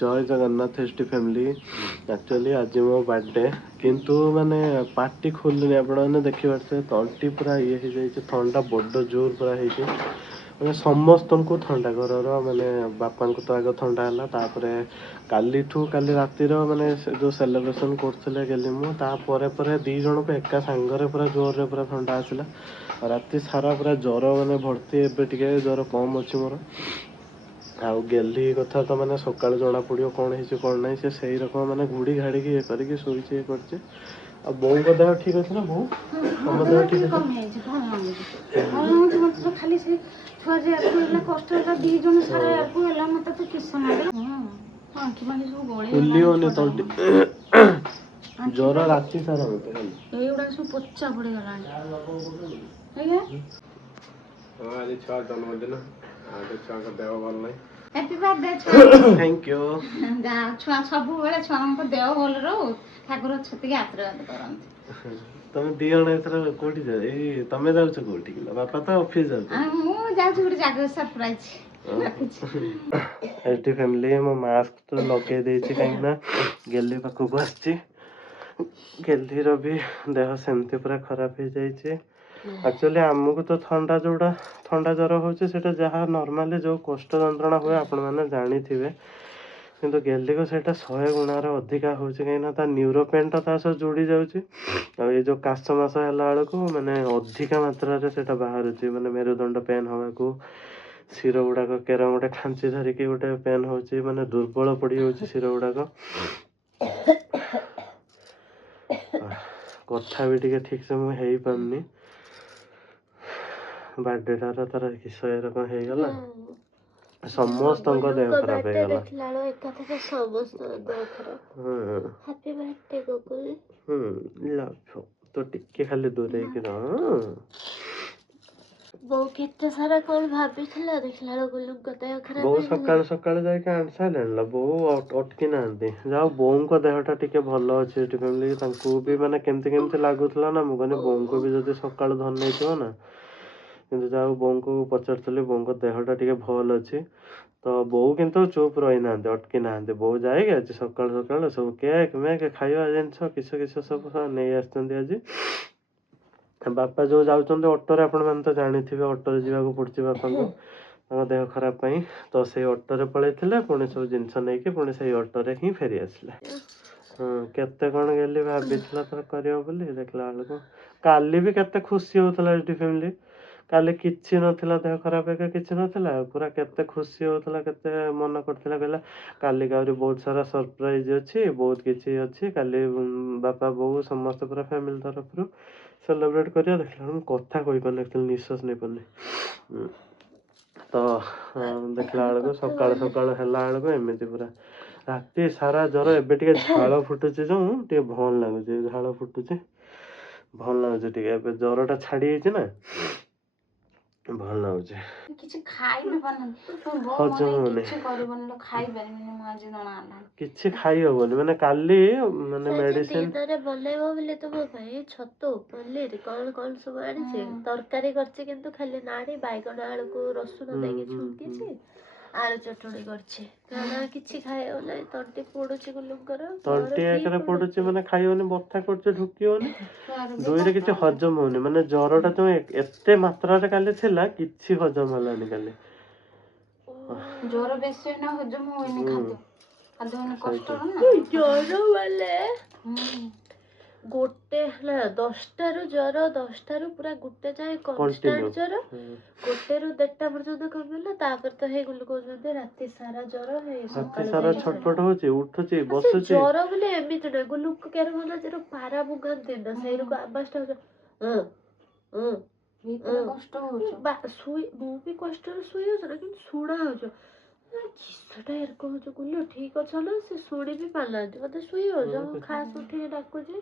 जय Jagannath ST family. Actually आज मो बर्थडे किंतु माने पार्टी खोलुनि आपने देखिए तंटी पूरा ये हो जाए थंडा बड़ जोर पूरा हो मैंने समस्त को थंडा घर माने बापा को तो आग थंडा है तापर काली रातिर माने जो सेलिब्रेशन करते गेली मुझे दी जन को एका सांगरे पूरा जोर पूरा थंडा आसला राति सारा पूरा ज्वर माने भर्ती एवं ज्वर कम अच्छी मोर आउ गेली कथा तो मैंने सका जना पड़ो कौन है कौन ना से सही रकम मैंने घुड़ी घाड़ी ये करके शोचे ये कर बों देह ठीक अच्छे ना बो तुम देह ठीक फुलियोनी तंटी ज्वर राति सारा मत पोचा पड़ गला आज छुआ जन्मदिन आज छुआ देह भल ना हैप्पी बर्थडे थैंक यू जा छुआ सब बेले छुआ देह भल रो ठाकुर छतिक आशीर्वाद करंती तुम दी जण एथर कोठी जा ए तमे जाउछ कोठी बापा तो ऑफिस जाउछ मु जाउछ गुडी जागे सरप्राइज एसटी फैमिली मो मास्क तो लगे देछि काइना गेली पाखु आछि गेली रो भी देह सेमती पूरा खराब हो जाइछि एक्चुअली आमको तो ठंडा ज्वर होचे सेटा जहाँ नॉर्मली जो कष्ट जंत्रणा हुए आपण माने जानी थिबे किंतु गेली को सेटा 100 गुणार अधिका होचे कहिना ता न्यूरोपेन ता सह जोड़ी जाउची आ ये जो काश मास हला बेलको माने अधिका मात्रा रे सेटा बाहरुची माने मेरुदंड पेन होवा को शिर गुड़ा केरा गोटे खांची धरिकी गोटे पेन होची माने दुर्बल पड़ी होची शिर गुड़ा कथा भी टिके ठीक से मु हेई पानी बर्थडे तार तार किस रकम हो गला समस्त देह खराब हो गला हैप्पी बर्थडे गोकुल लव तो टिके खाली दूरे की रह बो केते सारा कोन भाबिथिला देखला लो गुल्लू देह खराब बो सकाळ सकाळ जाय के आंसा लेला बो अटकी नांदी जाओ बों को देहटा टिके भलो अछि एटी फैमिली तांको भी माने केमते लागुतला ना मु गने बों को भी जदी सकाळ धन नैतो ना किंतु जाओ बों को पचारतले बों को देहटा टिके भल अछि तो बो किंतु चुप रही ना अटकी ना बो जाएगा आज सकाळ सकाळ सब केक मेक खाइबा जिनस किस किस सब नहीं आछतंदी आज बापा जो जाउछन्ते ऑटो रे आपण मान तो जानि थिबे ऑटो रे जीवा को पड़छि बापा को तांको देह खराब पई तो से ऑटो रे पळैथिले पुणी सब जिनस नै के पुणी से ऑटो रे ही फेरी आसले केते कोन गेली भाबितला तर करियो बोली देखला बेलको काली भी केते खुशी होतला एटी फैमिली काली किछि नथिला देह खराब है किछि नथिला पूरा केते खुशी होतला केते मन करथिला कहला काली गावरी बहुत सारा सरप्राइज अछि बहुत किछि अछि काली बापा बो समस्त पूरा फैमिली तरफ रु सेलिब्रेट करिया देखला हम कथा कहि पने एक्चुअली निश्वास नै पने तो देखला बेलको सकाळ सकाळ हला बेलको एमिति पूरा राति सारा ज्वर एबे टिके झाळ फुटुछि जो टिके भल लागुछि झाळ फुटुछि भल लागुछि टिके एबे ज्वरटा छाडी छि ना भल लागुछि किछि खाइ न पान बो मने किछि करबन ल खाइ परमिन म आज जना आला किछि खाइ होबनी माने काली माने मेडिसिन रे बलेबो बोले तो मो भाई छतो पनीर कोन कोन सब आनी छे तरकारी करछि किंतु खाली नाडी बाइगण आलू को रसुन देके छुंकी छी आलू चटणी करछि काना किछि खाइ हो नै तंटी पोडुछि गुलुकर तंटी एकरे पोडुछि माने खाइ होनी बथा करछि ढुकी होनी दुई रे किछि हजम होनी माने ज्वरटा तो एते मात्रा रे काली थिला किछि हजम हलानी काली ज्वर बेसी ना हजम होइनी खाद्य खाद्य कष्ट ना ज्वर वाले गोटे हला 10टा रु ज्वर 10टा रु पूरा गुटे जाय कांस्टेंट ज्वर गोटे रु 1टा पर्यंत कमिला तापर तो हे ग्लूकोज दे राति सारा ज्वर हे राति सारा छटपट होची उठुची बसुची ज्वर बोले एमित न ग्लूको केर होला जेरो पारा बुगंती न सेरु को आवाज ता भीतर कष्ट होछ बा सुई मु भी कष्ट रे सुई हो लेकिन सुड़ा हो जो किसटा एर को जो गुल्लो ठीक अछ ना से सुड़ी भी पाला मते सुई हो जो खास उठी डाकू जे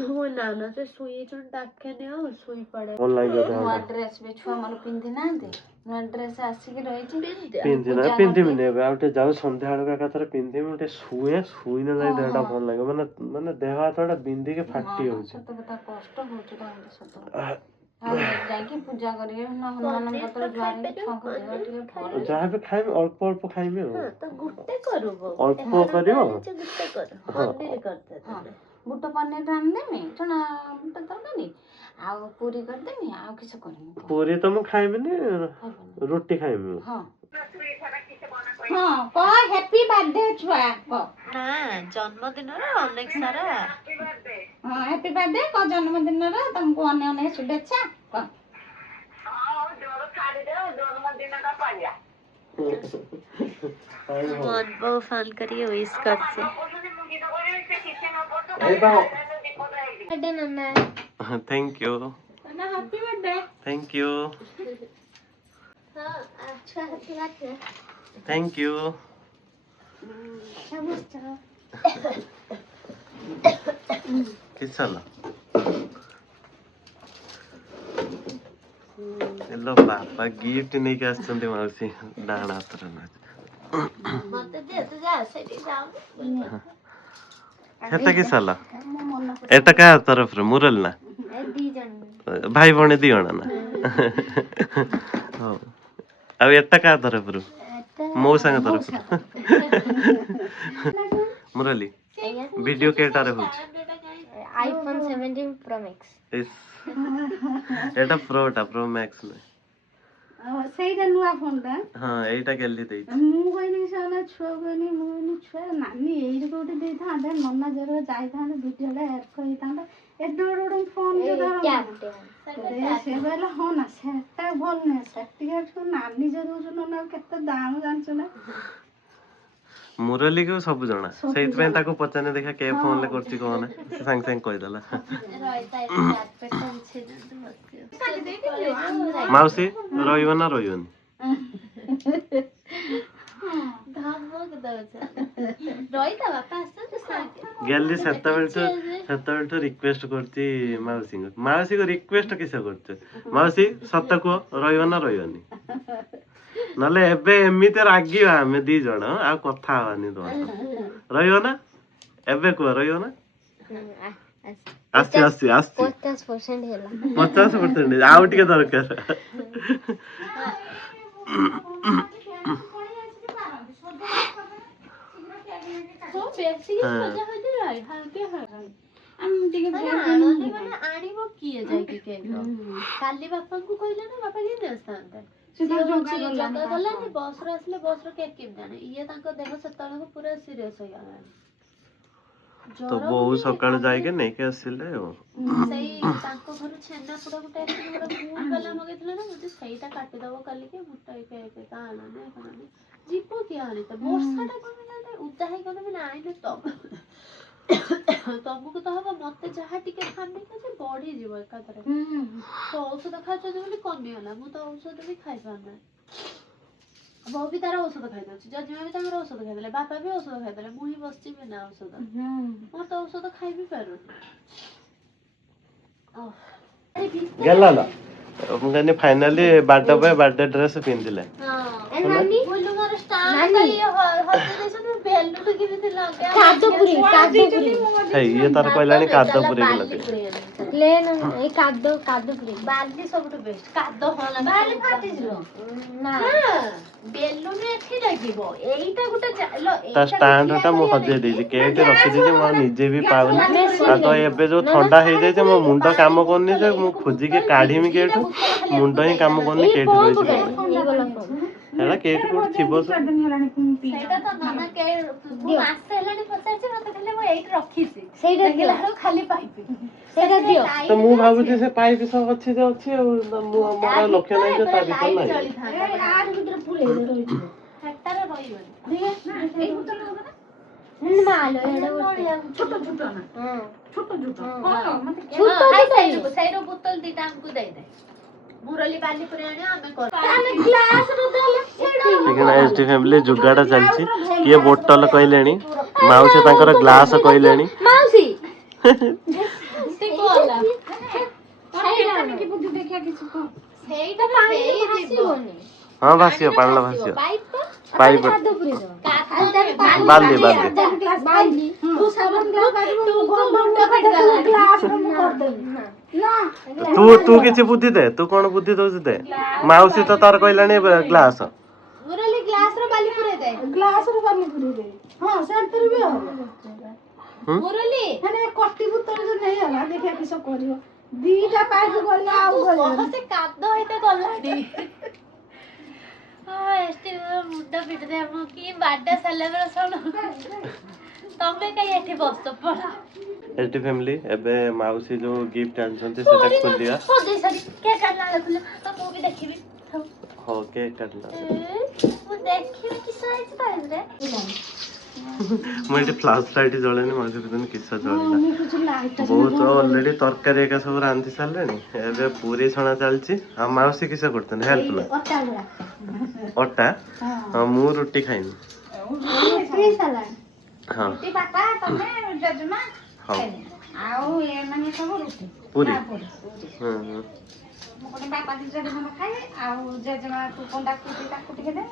हो ना ना से सुई जो डाके ने हो सुई पड़े ऑनलाइन नुआ ड्रेस बे छुआ मानु पिंदी ना दे नुआ ड्रेस आसी के रही छी पिंदी ना पिंदी मिने आउटे जाउ संध्या आलो का कथरे पिंदी मिटे सुई ना जाय देहटा भल लागे माने देह हाथटा बिंदी के फाटी होछ सत कथा कष्ट होछ ता सत ଆଉ ଯାଇକି ପୂଜା କରିବେ ନା ହନୁମାନଙ୍କ କତିରେ ଜୁହାର ହେଇକି ଛୁଆଙ୍କ ଦେହ ଟିକେ ଭଲ। ଯାହା ବି ଖାଇବି ଅଳ୍ପ ଅଳ୍ପ ଖାଇବି ଆଉ। ତ ଗୋଟେ କରୁ ଅଳ୍ପ କରିବ। ଗୋଟେ କରୁ ହଁ। ପନିର କରିଦେବେ। ବୁଟ ପନିର ରାନ୍ଧିଦେମି ଚଣା ବୁଟ ତରକାରୀ ଆଉ ପୁରୀ କରିଦେମି ଆଉ କିଛି କରିନି। ପୁରୀ ତ ମୁଁ ଖାଇବିନି, ଖାଇବନି। ରୁଟି ଖାଇବି ମୁଁ। ହଁ ହଁ କହ ହ୍ୟାପି ବାର୍ଥଡେ ଛୁଆ କହ। ନା ଜନ୍ମଦିନର ଅନେକ ସାରା ହଁ ହ୍ୟାପି ବାର୍ଥଡେ କହ, ଜନ୍ମଦିନର ତମକୁ ଅନେକ ଅନେକ ଶୁଭେଚ୍ଛା କହ। ମନ ବହୁ ଫୋନ କରିକି ୱିଶ କରିছে। बर्थडे नन्ना। थैंक यू ନା ହ୍ୟାପି ବାର୍ଥଡେ। थैंक यू हाँ अच्छा हैप्पी बर्थडे। Thank you. किसला हेलो बापा गिफ्ट नहीं के आछंती माउसी डाण हातर ना मते दे तू जा सेठी जाऊ। हेता किसला एटा का तरफ रे मुरल ना ए दी जन भाई बने दी जण ना हो अब एटा का तरफ रू मो संग तरफ मुरली वीडियो केटा रे होछ आईफोन 17 प्रो मैक्स। इस एटा प्रो मैक्स ने ସେଇଟା ନୂଆ ଫୋନଟା। ହଁ ଏଇଟା ଗେଲି ଦେଇଛି। ମୁଁ କହିଲି ସାରା ଛୁଆ କହିଲି ମୁଁ କହିଲି ଛୁଆ ନାନୀ ଏଇଠି କୋଉଠି ଦେଇଥାନ୍ତେ ନନା ଜର ଯାଇଥାନ୍ତେ ଭିଡ଼ିଓଟା ଏରକ ହେଇଥାନ୍ତା ଏତେ ବଡ଼ ଗୋଟେ ଫୋନ ସେ କହିଲା ହଁ ନା ସେଟା ଭଲ ନୁହେଁ ସେତିକି ନାନୀ ଯେ ଦଉଛୁ ନନା କେତେ ଦାମ ଜାଣିଛୁ ନା। मुरली को सब जना ସେଇଥିପାଇଁ ତାକୁ ପଚାରେ ଦେଖିଆ କେ ଫୋନ ରେ କରୁଛି କଣ ସେ ସାଙ୍ଗେ ସାଙ୍ଗେ କହିଦେଲା। ମାଉସୀ ରହିବ ନା ରହିବନି? ଗେଲି ସେତେବେଳଠୁ ରିକ୍ୱେଷ୍ଟ କରୁଛି ମାଉସୀ କୁ ରିକ୍ୱେଷ୍ଟ କିସ କରୁଛ ମାଉସୀ ସତ କୁହ ରହିବ ନା ରହିବନି? ନହେଲେ ଏବେ ଏମିତି ରାଗିବା ଆମେ ଦି ଜଣ ଆଉ କଥା ହବାନି ତମ ରହିବ ନା ଏବେ କୁହ ରହିବ ନା? ଆସି 50% ହେଲା 50% ଆଉ ଟିକେ ଦରକାର। ଆଣିବ କିଏ ଯାଇକି କାଲି ବାପାଙ୍କୁ କହିଲେ ନା ବାପା କେମିତି ଆସିଥାନ୍ତେ? ଗଲାନି ବସରେ ଆସିଲେ ବସରେ କେକ୍ କେମିତି ଆଣେ ଇଏ ତାଙ୍କ ଦେହ ସେତେବେଳକୁ ପୁରା ସିରିୟସ ହେଇଗଲାଣି। ତ ବୋଉ ସକାଳୁ ଯାଇକି ନେଇକି ଆସିଲେ ଆଉ ସେଇ ତାଙ୍କ ଘରୁ ଛେନାପୋଡ ଗୋଟେ ଭୁଲ ବାଲା ମଗେଇଥିଲେ ନା ମତେ ସେଇଟା କାଟିଦବ କାଲିକି ମୋଟା ଆଣନି ଯିବ କିଏ ଆଣି ତ ବର୍ଷାଟା କଣ ଉଦା ହେଇଗଲେ ବି ଆଇଲେ ତମକୁ ତ ହବ ମତେ ଯାହା ଟିକେ ଖାମିକା ଯେ ବଢିଯିବ ଏକାଥରେ। ତ ଔଷଧ ଖାଉଛନ୍ତି ବୋଲି କମିଗଲା ମୁଁ ତ ଔଷଧ ବି ଖାଇପାରୁନି। ବୋଉ ବି ତାର ଔଷଧ ଖାଇଦଉଛି ଜେଜେମା ବି ତାଙ୍କର ଔଷଧ ଖାଇଦେଲେ ବାପା ବି ଔଷଧ ଖାଇଦେଲେ ମୁଁ ହିଁ ବସିଛି ବିନା ଔଷଧ। ମୁଁ ତ ଔଷଧ ଖାଇବି ପାରୁନି। ଗଲା ନା ମୁଁ କହିଲି ଫାଇନାଲି ବାର୍ଥଡେ ଡ୍ରେସ ପିନ୍ଧିଲେ। ଇଏ ତାର କହିଲାଣି କାଦ ପୁରେଇକି ଲଗେଇବ। ବାଲି ସବୁଠୁ ବେଷ୍ଟ କାଦ ବେଲୁନ ଏଠି ଲାଗିବ ଏଇଟା ଗୋଟେ ତା ଷ୍ଟାଣ୍ଡ ଟା ମୁଁ ହଜେଇ ଦେଇଛି କେଠି ରଖିଦେଇଛି ମୁଁ ନିଜେ ବି ପାଉନି ଆଉ ତ ଏବେ ଯୋଉ ଥଣ୍ଡା ହେଇଯାଇଛି ମୋ ମୁଣ୍ଡ କାମ କରୁନି ଯେ ମୁଁ ଖୋଜିକି କାଢିମି କେଠୁ ମୁଣ୍ଡ ହିଁ କାମ କରୁନି କେଠି ରହିଛି ହେଟା କେଠି କୋଉଠି ଥିବ ସେଇଟା ତ ନନା ମାସେ ହେଲାଣି ପଚାରିଛି ମତେ ଖାଲି ମୁଁ ଏଇଠି ରଖିଛି ସେଇଟା ଖାଲି ପାଇପି ସେଇଟା ଦିଅ ତ ମୁଁ ଭାବୁଛି ସେ ପାଇପ୍ ସବୁ ଅଛି ଯେ ଅଛି ଆଉ ମୁଁ ମୋର ଲକ୍ଷ୍ୟ ନାହିଁ ଯେ ତା ଭିତରେ ନାହିଁ। ସେଟାରେ ରହିବନି ସେଇର ବୋତଲ ଦିଟା ଆମକୁ ଦେଇଦେ ମୁରଲି ବାଲି ପୁରୀ ଆଣିବ ଆମେ ଫ୍ୟାମିଲି जुगाड़ा चलछि किए बोतल कहलेनी माउसी तांकर ग्लास कहलेनी हाँ भासियो पाणला भासियो पाइप बाली ତୁ ସାବୁନ ଦିଆ କରିବୁ ମୁଣ୍ଡ କାଟିଦେଲା ଗ୍ଲାସ ମୁଁ କରିଦେବି ନା ତୁ କିଛି ବୁଦ୍ଧି ଦେ, ତୁ କଣ ବୁଦ୍ଧି ଦଉଛୁ ଦେ। ମାଉସୀ ତ ତାର କହିଲାଣି ଗ୍ଲାସ। ମୁରଲି ଗ୍ଲାସ ର ବାଲି ପୁରେଇ ଦେ। ଗ୍ଲାସ ର ବାଲି ପୁରେଇ ଦେ। ହଁ ସେଣ୍ଟର ବି ହବ। ମୁରଲି ମାନେ କଟି ବୁତଲ ଯୋଉ ନେଇ ହେଲା ଦେଖିଆ କିସ କରିବ। ଦିଟା ପାଇପ ଗଲା ଆଉ ଗଲା ସେ କାଦ ହେଇତେ ଗଲାଣି। ଏଷ୍ଟି ମୁଣ୍ଡ ପିଟି ଦେ ମୁଁ କି ବାଡା ସେଲିବ୍ରେସନ। ତମେ କାଇ ଏଠି ବସ ପଡ। ଏଠି ଫ୍ୟାମିଲି ଏବେ ମାଉସୀ ଯୋଉ ଗିଫ୍ଟ ଆଣିଛନ୍ତି ସେଟା ଖୋଲିବା। ସରି ସରି କେକ୍ କାଟିଲା ଖୋଲ ତ ମୁଁ ବି ଦେଖିବି। ହଉ କେକ୍ କାଟିଲା। ମୁଁ ଦେଖିବି କିସ ହେଇଛି ତା ଭିତରେ। ମୁଁ ଏଠି ଫ୍ଲାସ୍ ଲାଇଟ୍ ଜଳେନି, ମାଉସୀ କହୁଛନ୍ତି କିସ ଜଳିଲା। ମୁଁ କିଛି ଲାଇଟ୍ ବହୁତ ଅଲରେଡି ତରକାରୀ ଏକା ସବୁ ରାନ୍ଧି ସାରିଲେଣି। ଏବେ ପୁରୀ ଛଣା ଚାଲିଛି। ଆଉ ମାଉସୀ କିସ କରୁଛନ୍ତି ହେଲ୍ପ ନା? ଅଟା ଗୁଡା ଅଟା? ହଁ ମୁଁ ରୁଟି ଖାଇନି। ହଁ ରୁଟି ବାପା ତମେ ଜେଜେମା ହଉ ଆଉ ଏମାନେ ସବୁ ରୁଟି ପୁରୀ। ମୁଁ ଗୋଟେ ବାପା ଦିଟା ଖଣ୍ଡ ଖାଇବେ ଆଉ ଜେଜେମା କୁ କଣ ଡାକୁଛି ତାକୁ ଟିକେ ଦେ।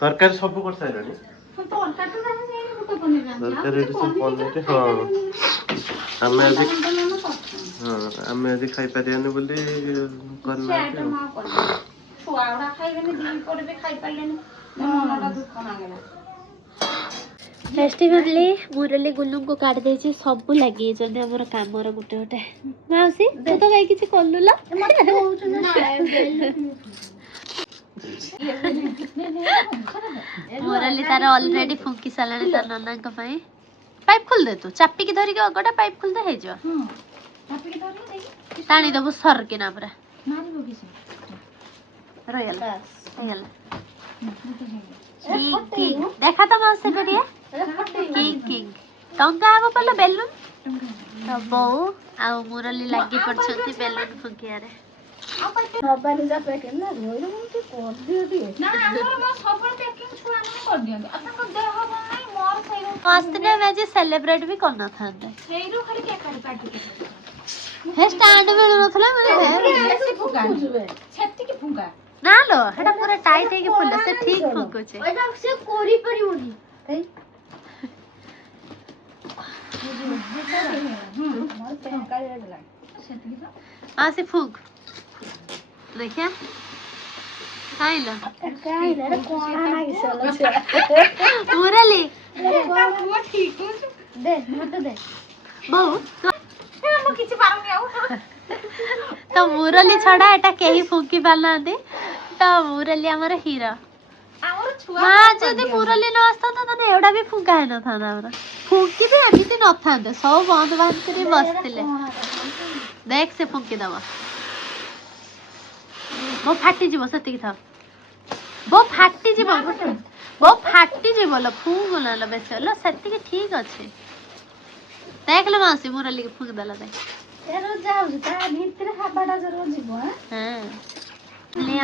ତରକାରୀ ସବୁ କରିସାରିଲାଣି। ତରକାରୀ ତ ଜାଣି ସେଇନି ଗୋଟେ ପନିର ରାନ୍ଧି ଆଉ ତରକାରୀ ଏଠି ସବୁ ପନିର। ହଁ ଆମେ ଆଜି ଆମେ ଆଜି ଖାଇପାରିବାନି ବୋଲି କରିନାହାନ୍ତି ଆଉ। ଛୁଆ ଗୁଡା ଖାଇବେନି ଦି ପରେ ବି ଖାଇପାରିଲେନି ମନଟା ଦୁଃଖ ଲାଗିଲା। ଫେଷ୍ଟି ଫ୍ୟାମିଲି ମୁରଲି ଗୁଲୁଙ୍କୁ କାଢି ଦେଇଛି। ସବୁ ଲାଗିଯାଇଛନ୍ତି ଆମର କାମର ଗୋଟେ ଗୋଟେ। ମାଉସୀ ତୁ ତ କାଇଁ କିଛି କଲୁଲା? ମୁରଲି ତାର ଅଲରେଡି ଫୁଙ୍କି ସାରିଲାଣି ତା ନନାଙ୍କ ପାଇଁ। ପାଇପ୍ ଖୋଲିଦେ ତୁ ଚାପିକି ଧରିକି ଅଗଟା ପାଇପ୍ ଖୋଲିଦେ ହେଇଯିବ। ଟାଣିଦବୁ ସରକିନା ପୁରା ରହିଗଲା ହେଇଗଲା। ଦେଖା ତ ମାଉସୀ ଟିକେ କିଙ୍ଗ କିଙ୍ଗ ଟଙ୍କା ହବ ପଲେ ବେଲୁନ ତ ବୋଉ ଆଉ ମୁରଲି ଲାଗି ପଡିଛନ୍ତି ବେଲୁନ ଫୁଙ୍କିଆରେ। ମୋବାଇଲ ଯା ପ୍ୟାକିଂ ନା ରୋଇର ମୁଁ ଟିକେ କରିଦିଅ ଟିକେ। ନା ଆମର ମୋ ସବୁବେଳେ ପ୍ୟାକିଂ ଛୁଆ ମାନେ କରିଦିଅନ୍ତି। ଆଉ ତାଙ୍କ ଦେହ ଭଲ ନାହିଁ ମୋର ସେଇ ଆସିଥିଲେ ଆମେ ଆଜି ସେଲିବ୍ରେଟ ବି କରିନଥାନ୍ତେ। ସେଇରୁ ଖାଲି କେକ୍ କାଟି ହେ ଷ୍ଟାଣ୍ଡ ମିଳୁନଥିଲା ମାନେ ବେଶୀ ଫୁଙ୍କା ସେତିକି ଫୁଙ୍କା ନା ଲୋ ହେଟା ପୁରା ଟାଇଟ୍ ହେଇକି ଫୁଲ ସେ ଠିକ ଫୁଙ୍କୁଛି। ଏଇଟା ସେ କରି ପାରିବନି। ଏଇ ଆସି ଫୁଙ୍କ ଦେଖିଆ ଖାଇଲ ମୁରଲି ଦେ ମତେ ଦେ ବୋଉ ମୁଁ କିଛି ପାରୁନି ଆଉ। ତ ମୁରଲି ଛଡା ଏଟା କେହି ଫୁଙ୍କି ପାରୁନାହାନ୍ତି। ତ ମୁରଲି ଆମର ହିରୋ। ମା ଯଦି ମୁରଲି ନ ଆସିଥାନ୍ତା ତାହେଲେ ଏଗୁଡା ବି ଫୁଙ୍କା ହେଇନଥାନ୍ତା। ଆମର ଫୁଙ୍କି ବି ଏମିତି ନଥାନ୍ତେ ସବୁ ବନ୍ଦ ବାନ୍ଦ କରି ବସିଥିଲେ। ଦେଖ ସେ ଫୁଙ୍କି ଦବ ମୋ ଫାଟିଯିବ ସେତିକି ଥାଉ ବୋ ଫାଟିଯିବ ବୋ ଫାଟିଯିବ ଲୋ ଫୁଙ୍କୁନା ଲୋ ବେଶୀ ଲୋ ସେତିକି ଠିକ ଅଛି। ଦେଖିଲ ମାଉସୀ ମୁରଲି ଫୁଙ୍କି ଦେଲା ଦେଖ ଯାଉଛି ତା ଭିତରେ ହାବାଟା ଜର ଯିବ।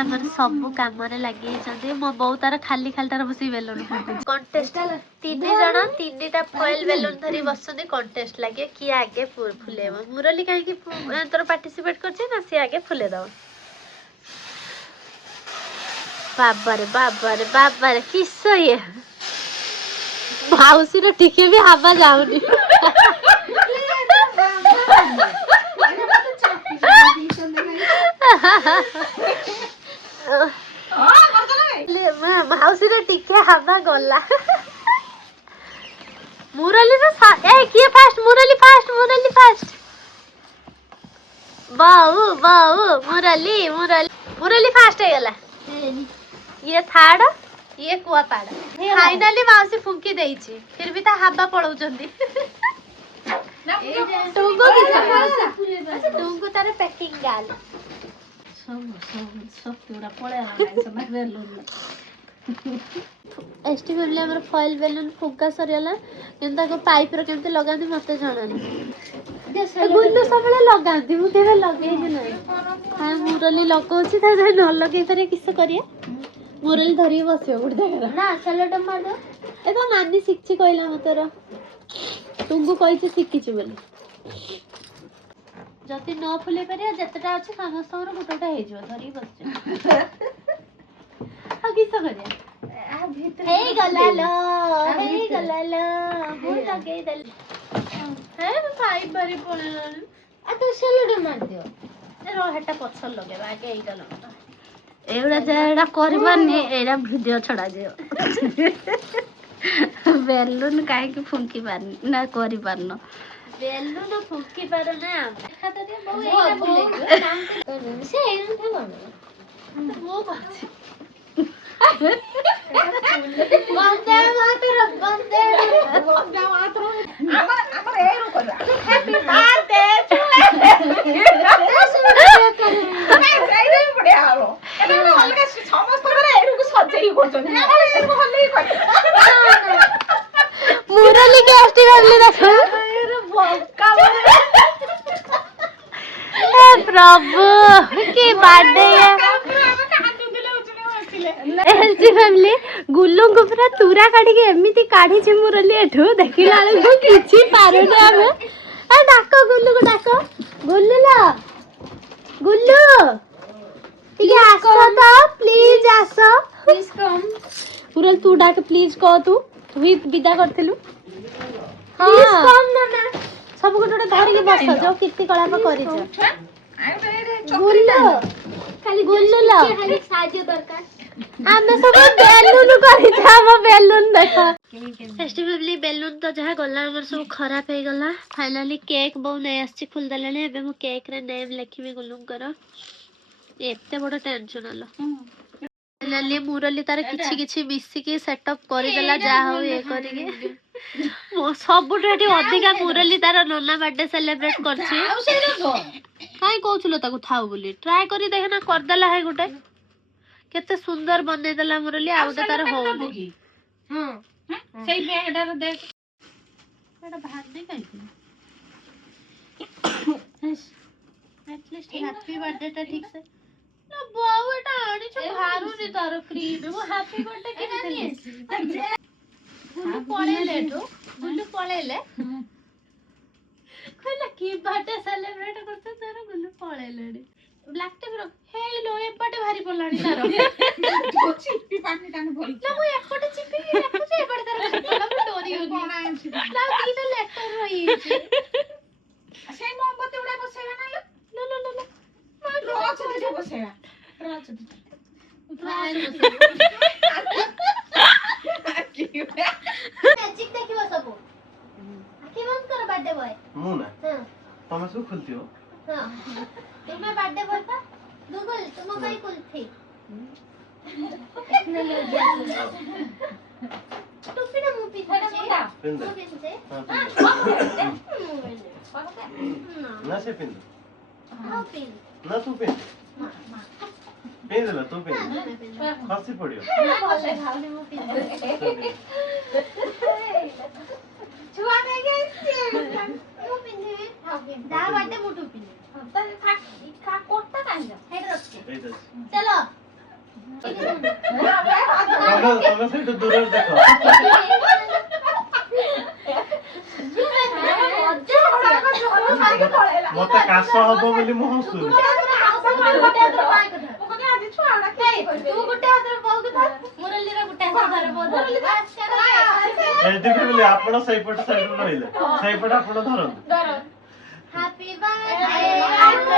ଆମର ସବୁ କାମରେ ଲାଗିଯାଇଛନ୍ତି। ମୋ ବୋଉ ତାର ଖାଲି ଖାଲିଟାରେ ବସିକି ବେଲୁନ ଫୁଙ୍କୁଛି। କଣ୍ଟେଷ୍ଟ 3 ଜଣ 3ଟା ଫଏଲ ବେଲୁନ ଧରି ବସୁଛନ୍ତି। କଣ୍ଟେଷ୍ଟ ଲାଗେ କିଏ ଆଗେ ଫୁଲେଇବ। ମୁରଲି କାହିଁକି ତୋର ପାର୍ଟିସିପେଟ କରୁଛି ନା ସିଏ ଆଗେ ଫୁଲେଇ ଦବ। ବାବାରେ ବାବାରେ ବାବାରେ କିସ ଇଏ ମାଉସୀର ଟିକେ ବି ହାବା ଯାଉନି। ମାଉସୀର ଟିକେ ହାବା ଗଲା। ମୁରଲି କିଏ ଫାଷ୍ଟ? ମୁରଲି ଫାଷ୍ଟ ମୁରଲି ଫାଷ୍ଟ। ବାଉ ବାଉ ମୁରଲି ମୁରଲି ମୁରଲି ଫାଷ୍ଟ ହେଇଗଲା। ଇଏ ଥାର୍ଡ ଇଏ କୁଆପାଡ। ଫାଇନାଲି ମାଉସୀ ଫୁଙ୍କି ଦେଇଛି ଫିର ବି ତା ହାବା ପଳଉଛନ୍ତି। ଟୁଙ୍ଗୁ ତାର ପ୍ୟାକିଂ ଗାଲ ଏଷ୍ଟି ଫ୍ୟାମିଲି ଆମର ଫଏଲ ବେଲୁନ ଫୁଙ୍କା ସରିଗଲା। କିନ୍ତୁ ତାକୁ ପାଇପର କେମିତି ଲଗାନ୍ତି ମତେ ଜଣାନି। ଗୁଲୁ ସବୁବେଳେ ଲଗାନ୍ତି ମୁଁ କେବେ ଲଗେଇନି ନାହିଁ। ହଁ ମୁରଲି ଲଗଉଛି ତା ନ ଲଗେଇ ପାରିବେ କିସ କରିବା। ମୁରଲି ଧରିକି ବସିବ ଗୋଟେ ଜାଗାରେ ନା ସେଲୋଟେ ମାରିଦବ। ଏ ତ ନାନୀ ଶିଖିଛି କହିଲା ମତେ ର ଟୁଙ୍ଗୁ କହିଛି ଶିଖିଛି ବୋଲି। ଯଦି ନ ଫୁଲେଇ ପାରିବା ଯେତେଟା ଅଛି ସମସ୍ତଙ୍କର ଗୋଟେ ଗୋଟେ ହେଇଯିବ ଧରିକି ବସିଯିବ। ଆଉ କିସ କରିବା ହେଇଗଲା ଲୋ ହେଇଗଲା ଲୋ। ଲଗେଇ ଦେଲି ହେ ଭାଇ ବାରି ପଳେଇଲାଣି ତୁ ସେଲୁଟେ ମାରିଦିଅ ରହ ହେଟା ପଛରେ ଲଗେଇବା ଆଗେ ଏଇଟା ଲଗେଇବା ଏଇଗୁଡ଼ା ଯେଟା କରିବାନି ଏଇଟା ଭିଡ଼ିଓ ଛଡ଼ାଯିବ ବେଲୁନ କାହିଁକି ଫୁଙ୍କି ପାରୁନି ନା କରିପାରୁନ ବେଲୁନ ଫୁଙ୍କି ପାରୁନା ଆମେ ସେ ଏଇଠି କଣ ମୁଁ କରିଛି ବନ୍ଦେ ମାତରମ୍ ବନ୍ଦେ ଆମର ଏରୁ କରିବା ହ୍ୟାପି ବାର୍ଥଡେ ସେଇଟା ବି ବଢିଆ ହବ ଏବେ ଆମେ ଅଲଗା ସମସ୍ତଙ୍କର ଏରୁକୁ ସଜେଇ କରୁଛନ୍ତି ଆମର ଏରୁ ହଲେଇ କରିବା ମୁରଲି के एसटी फैमिली देखो ए प्रभु की बर्थडे है एसटी फैमिली गुल्लू को पूरा तुरा काढी के एमिति काढी छि मुरली एठो देखिला को किछि पारुने हम ए डाको गुल्लू को डाको गुल्लू ला गुल्लू ठीक है आसो तो प्लीज आसो प्लीज कम पूरा तू डाक प्लीज कह तू ही विदा करथिलु प्लीज कम ना सब गोटे धरि के बस जो कीर्ति कलाप करि छ गुल्लू खाली गुल्लू ला खाली साहाଯ୍य दरकार हमें सब बेलून करि छ हम बेलून देखो फेस्टिवली बेलून तो जहाँ गला हमर सब खराब हो गला फाइनली केक बहु नहीं आछि खुल दलाने एबे मु केक रे नेम लिखिबे गुल्लूंकर एते बड़ टेंशन आलो फाइनली मुरली तार किछि किछि मिसी के सेटअप करि देला जा हो ए करि के मो सबुठेठी अधिका मुरली तार नन्ना बर्थडे सेलिब्रेट करछि काई कहउछलो ताको थाउ बोली ट्राई करी देखना कर देला है गुटे केते सुंदर बने देला मुरली आउटे तार होउनी हां सेई बेगडार देख एटा भात नहीं काई एटलीस्ट हैप्पी बर्थडे ता ठीक से ना बाऊ एटा आनी छ भारुनी तार क्रीम वो हैप्पी बर्थडे के नहीं गुल्लू पळेले तो गुल्लू पळेले कहला की बर्थडे सेलिब्रेट करते तार गुल्लू पळेलेडी ब्लैक टेप रो हेलो एपटे भारी पड़लानी तार चिप्पी पानी ताने भल ना मु एपटे चिप्पी रखु से एपटे तार पड़ा मु डोरी होगी कोना एमसी ना दीटा लेटर रही सेई मोमबत्ती उडा बसेगा ना लो नो नो नो नो रोज दे बसेगा रोज दे मैजिक देखिबो सब आखि बंद कर बर्थडे बॉय मु ना हां तमे सु खुलती हो हां तुम्हें बर्थडे बॉय का गूगल तुम भाई कुल्फी टेक्नोलॉजी टोपी ना मुंह पीछे पिंदे मुंह पीछे हां ना ना से पिंद हां पिन ना तू पिंद पिंद ले तू पिंद खसी पड़ियो बोले भावने मुंह पीछे छुआ दे गए मुंह पीछे हां पिन जा बर्थडे मुंह पीछे का कोटा कांजा हेड रखते चलो तमे से तो दूर देखो मते कास हबो बोली मु हसु तू गोटे हाथ पाउ के था मुरली रा गोटे हाथ धर बो धर एदी बोली आपण सही पट साइड रहिले सही पट आपण धरन happy birthday happy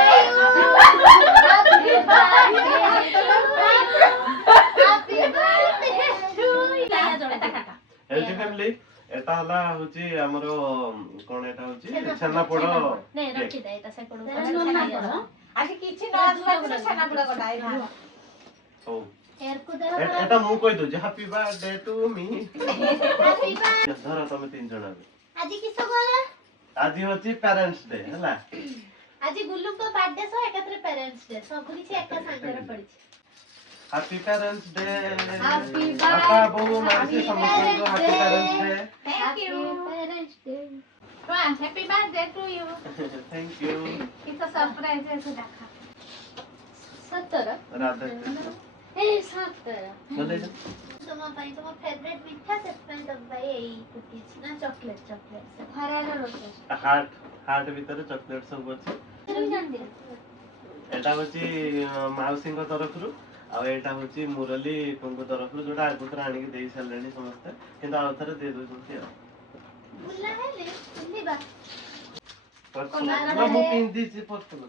birthday to you एदी फैमिली एटा हला होची हमरो कोन एटा होची छन्ना पोड़ नहीं रखी दे एटा से पड़ो आखि किछि न आसला छना पुडा गडाई ओ हेयर को दे एटा मु कहि दो happy birthday to me happy birthday धर तमे तीन जण आज किस बोला आज होची पेरेंट्स डे हला आज गुल्लू को बर्थडे सो एकत्र पेरेंट्स डे सब किछि एका संगरे पड़ी हैप्पी पेरेंट्स डे Happy आपा बहु मासी समस्त को happy parents day thank you parents day happy birthday to you thank you it's a surprise है तो देखा 17 राधा ए 17 चले तुम फेवरेट मिठा से भाई यही कुकीज ना चॉकलेट फरारा रोस्ट हार्ट भीतर चॉकलेट सब अछि एटा होची माउसी को तरफ रु आ एटा होची मुरली कोंको तरफ रु जोटा आगुतर आनी के देई सलेनी समस्त किंतु आ थरे दे दो छथि मुल्ला ମାଉସୀ ପିନ୍ଧିବା ନା ମୁଁ ପିନ୍ଧିଛି ପଛରେ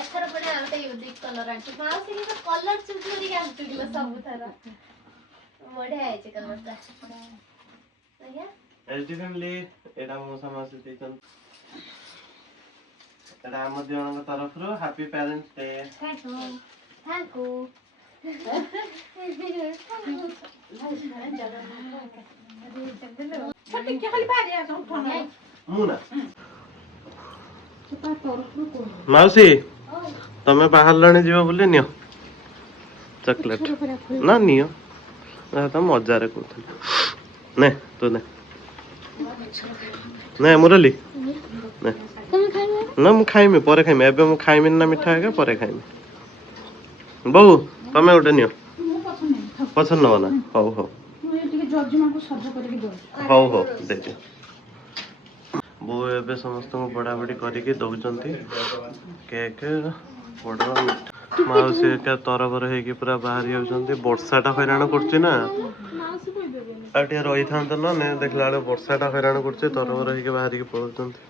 ଏଥର ପୁଣି ଆଉ ଗୋଟେ ୟୁନିକ୍ କଲର ଆଣିଛୁ ମାଉସୀ କିନ୍ତୁ କଲର ଚୁଜ୍ କରିକି ଆଣିଛୁ କିଲୋ ସବୁଥର ବଢିଆ ହେଇଛି କଲରଟା ଆଜ୍ଞା ଏଚଡି ଫ୍ୟାମିଲି ଏଟା ମୋ ସମସ୍ତେ ଦେଇଛନ୍ତି ଏଟା ଆମ ଦି ଜଣଙ୍କ ତରଫରୁ happy parents day thank you ଟିକେ ଖାଲି ବାହାରି ଆସ ଉଠନ ମୁଁ ନା ମାଉସୀ ତମେ ବାହାରିଲଣି ଯିବ ବୋଲି ନିଅ ଚକଲେଟ ନା ନିଅ ତ ମଜାରେ କହୁଥିଲି ନେ ତୁ ନେ ନେ ମୁରଲି ନେ ତମେ ଖାଇବ ନା ମୁଁ ଖାଇମି ପରେ ଖାଇମି ଏବେ ମୁଁ ଖାଇମିନି ନା ମିଠା ଆଗେ ପରେ ଖାଇମି ବୋଉ ତମେ ଗୋଟେ ନିଅ ପଛରେ ନବ ନା ହଉ ହଉ ଟିକେ ଜଜମାଙ୍କୁ ସଜ କରିକି ଦଉଛି ହଉ ହଉ ଦେଇଦିଅ ବୋଉ ଏବେ ସମସ୍ତଙ୍କୁ ବଢ଼ାବଢ଼ି କରିକି ଦଉଛନ୍ତି କେକ୍ ବଡ଼ ମାଉସୀ ଏକା ତରବର ହେଇକି ପୁରା ବାହାରି ଯାଉଛନ୍ତି ବର୍ଷାଟା ହଇରାଣ କରୁଛି ନା ଆଉ ଟିକେ ରହିଥାନ୍ତେ ନା ନେ ଦେଖିଲା ବେଳେ ବର୍ଷାଟା ହଇରାଣ କରୁଛି ତରବର ହେଇକି ବାହାରିକି ପଳଉଛନ୍ତି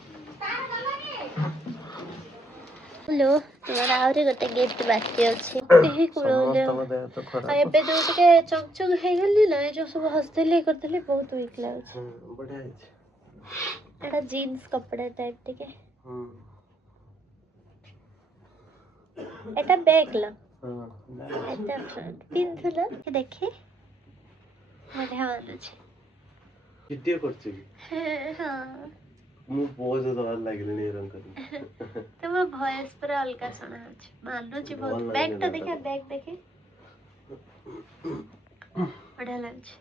ହ୍ୟାଲୋ ତୁମର ଆହୁରି ଗୋଟେ ଗିଫ୍ଟ ବାକି ଅଛି ସମସ୍ତଙ୍କ ଦେହ ତ ଖରାପ ଏବେ ଯୋଉ ଟିକେ ଚକଚକ ହେଇଗଲି ନା ଏ ଯୋଉ ସବୁ ହସିଦେଲି କରିଦେଲି ବହୁତ ୱିକ୍ ଲାଗୁଛି ବଢ଼ିଆ ହେଇଛି ଏଟା ଜିନ୍ସ କପଡା ଟାଇପ ଟିକେ এটা ব্যাগ লো এটা ফ্রন্ট পিন্ধুলো দেখি বঢ়ିଆ ମାନୁଛି ଭିଡ଼ିଓ କରୁଛି କି ହଁ ମୁଁ ପୋଜ ଦବାର ଲାଗିଲିଣି ଏରଙ୍କ କରି ତମ ଭଏସ ପୁରା ଅଲଗା ଶୁଣା ହଉଛି ମାନୁଛି ବହୁତ ବ୍ୟାଗ ଟା ଦେଖା ବ୍ୟାଗ ଦେଖି ବଢିଆ ଲାଗୁଛି